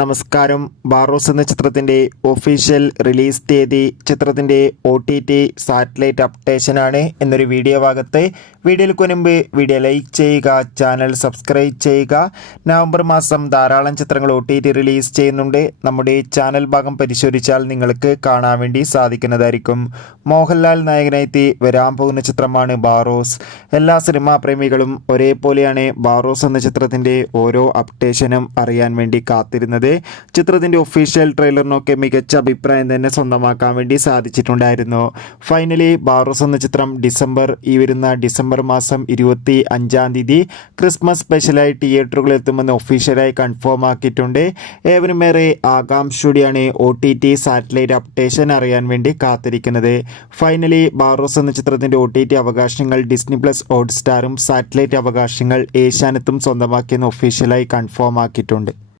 നമസ്കാരം. ബാറോസ് എന്ന ചിത്രത്തിൻ്റെ ഒഫീഷ്യൽ റിലീസ് തീയതി, ചിത്രത്തിൻ്റെ OTT സാറ്റലൈറ്റ് അപ്ഡേഷനാണ് എന്നൊരു വീഡിയോ ഭാഗത്ത്. വീഡിയോയ്ക്ക് മുൻപ് വീഡിയോ ലൈക്ക് ചെയ്യുക, ചാനൽ സബ്സ്ക്രൈബ് ചെയ്യുക. നവംബർ മാസം ധാരാളം ചിത്രങ്ങൾ OTT റിലീസ് ചെയ്യുന്നുണ്ട്. നമ്മുടെ ചാനൽ ഭാഗം പരിശോധിച്ചാൽ നിങ്ങൾക്ക് കാണാൻ വേണ്ടി സാധിക്കുന്നതായിരിക്കും. മോഹൻലാൽ നായകനായി വരാൻ പോകുന്ന ചിത്രമാണ് ബാറോസ്. എല്ലാ സിനിമാ പ്രേമികളും ഒരേപോലെയാണ് ബാറോസ് എന്ന ചിത്രത്തിൻ്റെ ഓരോ അപ്ഡേഷനും അറിയാൻ വേണ്ടി കാത്തിരുന്നത്. ചിത്രത്തിൻ്റെ ഒഫീഷ്യൽ ട്രെയിലറിനൊക്കെ മികച്ച അഭിപ്രായം തന്നെ സ്വന്തമാക്കാൻ വേണ്ടി സാധിച്ചിട്ടുണ്ടായിരുന്നു. ഫൈനലി ബാറോസ് എന്ന ചിത്രം വരുന്ന ഡിസംബർ മാസം 25-ാം തീയതി ക്രിസ്മസ് സ്പെഷ്യലായി തിയേറ്ററുകളിൽ എത്തുമെന്ന് ഒഫീഷ്യലായി കൺഫേം ആക്കിയിട്ടുണ്ട്. ഏവരുമേറെ ആകാംക്ഷയോടെയാണ് OTT സാറ്റലൈറ്റ് അപ്ഡേഷൻ അറിയാൻ വേണ്ടി കാത്തിരിക്കുന്നത്. ഫൈനലി ബാറോസ് എന്ന ചിത്രത്തിൻ്റെ OTT അവകാശങ്ങൾ ഡിസ്നി പ്ലസ് ഹോട്ട്സ്റ്റാറും സാറ്റലൈറ്റ് അവകാശങ്ങൾ ഏഷ്യാനെറ്റും സ്വന്തമാക്കിയെന്ന് ഒഫീഷ്യലായി കൺഫേം ആക്കിയിട്ടുണ്ട്.